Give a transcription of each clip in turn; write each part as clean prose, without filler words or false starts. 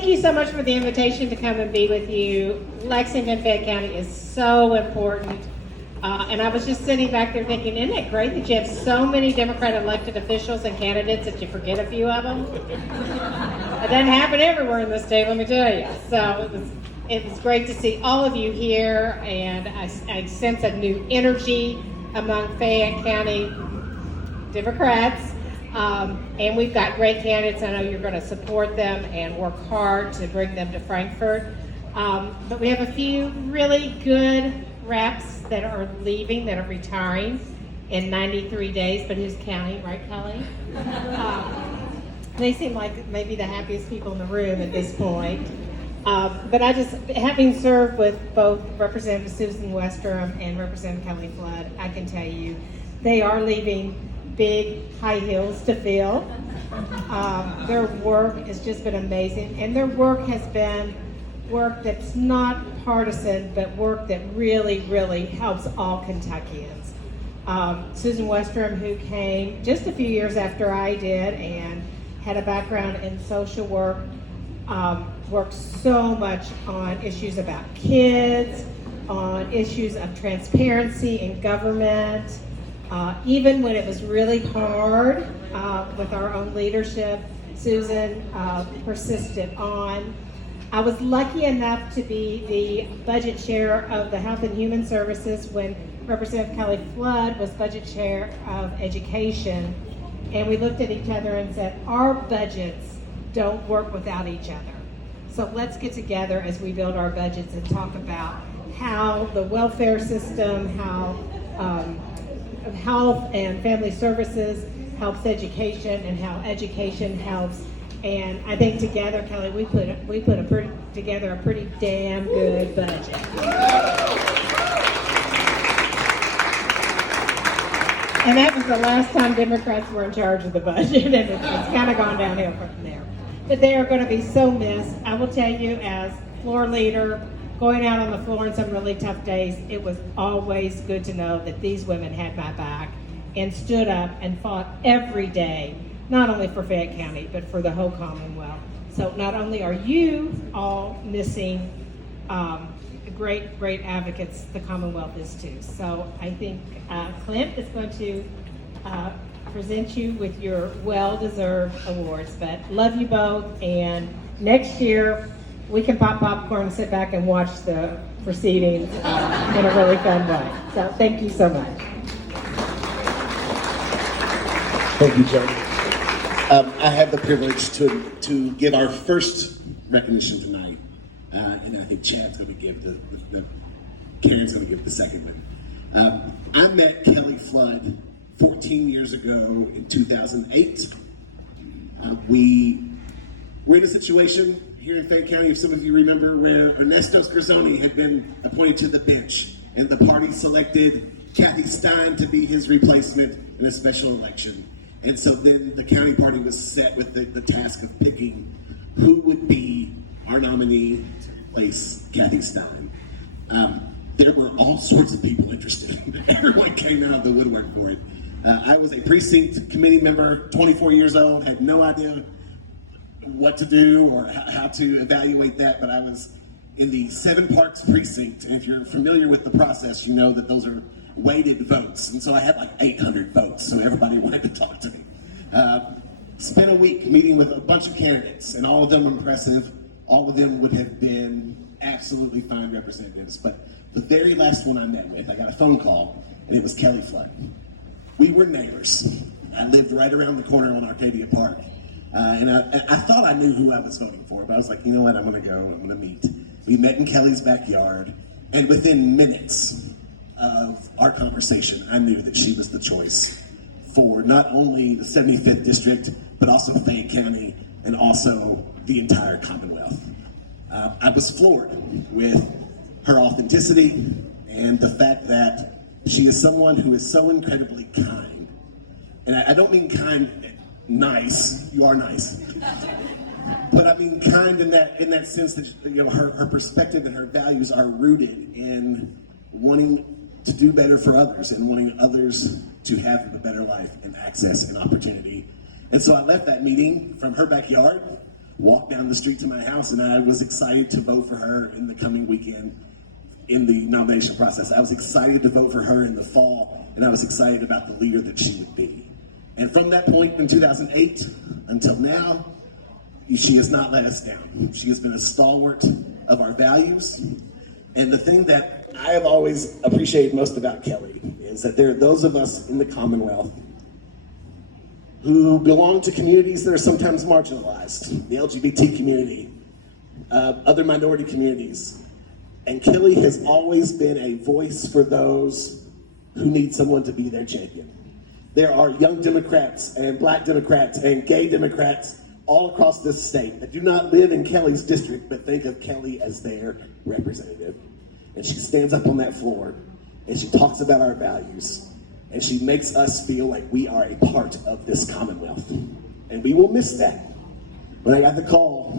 thank you so much for the invitation to come and be with you. Lexington, Fayette County is so important. And I was just sitting back there thinking, isn't it great that you have so many Democrat elected officials and candidates that you forget a few of them? It doesn't happen everywhere in this state, let me tell you. So it was great to see all of you here, and I sense a new energy among Fayette County Democrats. And we've got great candidates. I know you're going to support them and work hard to bring them to Frankfurt. But we have a few really good reps that are leaving, that are retiring in 93 days, but who's counting, right, Kelly? They seem like maybe the happiest people in the room at this point. But I just, having served with both Representative Susan Westrom and Representative Kelly Flood, I can tell you, they are leaving big high heels to fill. Their work has just been amazing, and their work has been work that's not partisan, but work that really, really helps all Kentuckians. Susan Westrom, who came just a few years after I did and had a background in social work, worked so much on issues about kids, on issues of transparency in government. Even when it was really hard with our own leadership, Susan persisted on. I was lucky enough to be the budget chair of the Health and Human Services when Representative Kelly Flood was budget chair of education. And we looked at each other and said, our budgets don't work without each other. So let's get together as we build our budgets and talk about how the welfare system, how health and family services helps education, and how education helps. And I think together, Kelly, we put together a pretty damn good budget. And that was the last time Democrats were in charge of the budget, and it's kind of gone downhill from there. But they are going to be so missed. I will tell you, as floor leader, going out on the floor in some really tough days, it was always good to know that these women had my back and stood up and fought every day, not only for Fayette County, but for the whole Commonwealth. So not only are you all missing great, great advocates, the Commonwealth is too. So I think Clint is going to present you with your well-deserved awards. But love you both, and next year we can pop popcorn and sit back and watch the proceedings in a really fun way. So thank you so much. Thank you, Joe. I have the privilege to give our first recognition tonight, and I think Chad's going to give Karen's going to give the second one. I met Kelly Flood 14 years ago in 2008. We were in a situation here in Fayette County, if some of you remember, where Ernesto Scarzoni had been appointed to the bench, and the party selected Kathy Stein to be his replacement in a special election. And so then the county party was set with the task of picking who would be our nominee to replace Kathy Stein. There were all sorts of people interested. Everyone came out of the woodwork for it. I was a precinct committee member, 24 years old, had no idea what to do or how to evaluate that, but I was in the 7 Parks precinct, and if you're familiar with the process, you know that those are weighted votes, and so I had like 800 votes, so everybody wanted to talk to me. Spent a week meeting with a bunch of candidates, and all of them impressive. All of them would have been absolutely fine representatives, but the very last one I met with, I got a phone call, and it was Kelly Flood. We were neighbors. I lived right around the corner on Arcadia Park, and I thought I knew who I was voting for, but I was like, you know what, I'm gonna go, I'm gonna meet. We met in Kelly's backyard, and within minutes of our conversation, I knew that she was the choice for not only the 75th district, but also Fayette County, and also the entire Commonwealth. I was floored with her authenticity and the fact that she is someone who is so incredibly kind. And I don't mean kind, nice, you are nice. But I mean kind in that sense that, you know, her perspective and her values are rooted in wanting to do better for others and wanting others to have a better life and access and opportunity. And so I left that meeting from her backyard walked down the street to my house, and I was excited to vote for her in the coming weekend in the nomination process. I was excited to vote for her in the fall, and I was excited about the leader that she would be. And from that point in 2008 until now, she has not let us down. She has been a stalwart of our values. And the thing that I have always appreciated most about Kelly is that there are those of us in the Commonwealth who belong to communities that are sometimes marginalized, the LGBT community, other minority communities. And Kelly has always been a voice for those who need someone to be their champion. There are young Democrats and Black Democrats and gay Democrats all across this state that do not live in Kelly's district but think of Kelly as their representative. And she stands up on that floor and she talks about our values and she makes us feel like we are a part of this Commonwealth. And we will miss that. When I got the call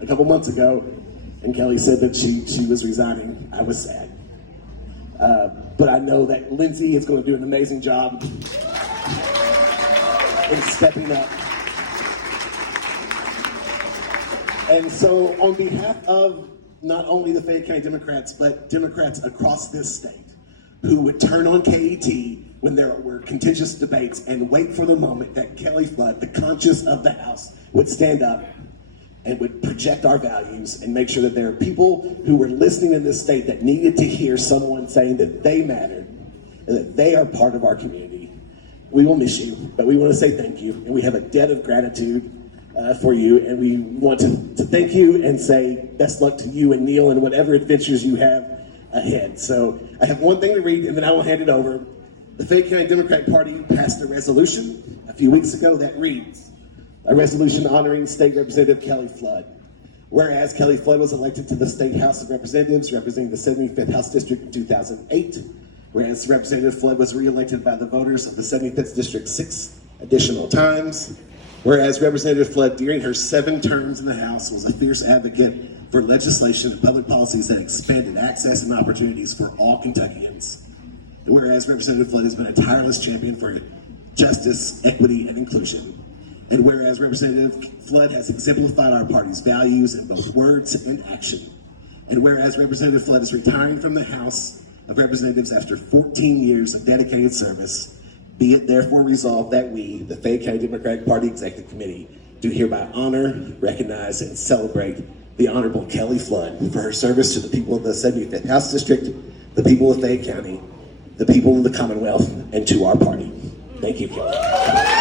a couple months ago and Kelly said that she was resigning, I was sad. But I know that Lindsay is going to do an amazing job in stepping up. And so on behalf of not only the Fayette County Democrats, but Democrats across this state who would turn on KET when there were contentious debates and wait for the moment that Kelly Flood, the conscience of the House, would stand up and would project our values and make sure that there are people who were listening in this state that needed to hear someone saying that they mattered and that they are part of our community. We will miss you, but we want to say thank you, and we have a debt of gratitude for you, and we want to thank you and say best luck to you and Neil and whatever adventures you have ahead. So I have one thing to read, and then I will hand it over. The Fayette County Democratic Party passed a resolution a few weeks ago that reads, a resolution honoring State Representative Kelly Flood. Whereas Kelly Flood was elected to the State House of Representatives representing the 75th House District in 2008, whereas Representative Flood was re-elected by the voters of the 75th District 6 additional times, whereas Representative Flood, during her 7 terms in the House, was a fierce advocate for legislation and public policies that expanded access and opportunities for all Kentuckians, and whereas Representative Flood has been a tireless champion for justice, equity, and inclusion, and whereas Representative Flood has exemplified our party's values in both words and action, and whereas Representative Flood is retiring from the House of Representatives after 14 years of dedicated service, be it therefore resolved that we, the Fayette County Democratic Party Executive Committee, do hereby honor, recognize, and celebrate the Honorable Kelly Flood for her service to the people of the 75th House District, the people of Fayette County, the people of the Commonwealth, and to our party. Thank you, Kelly.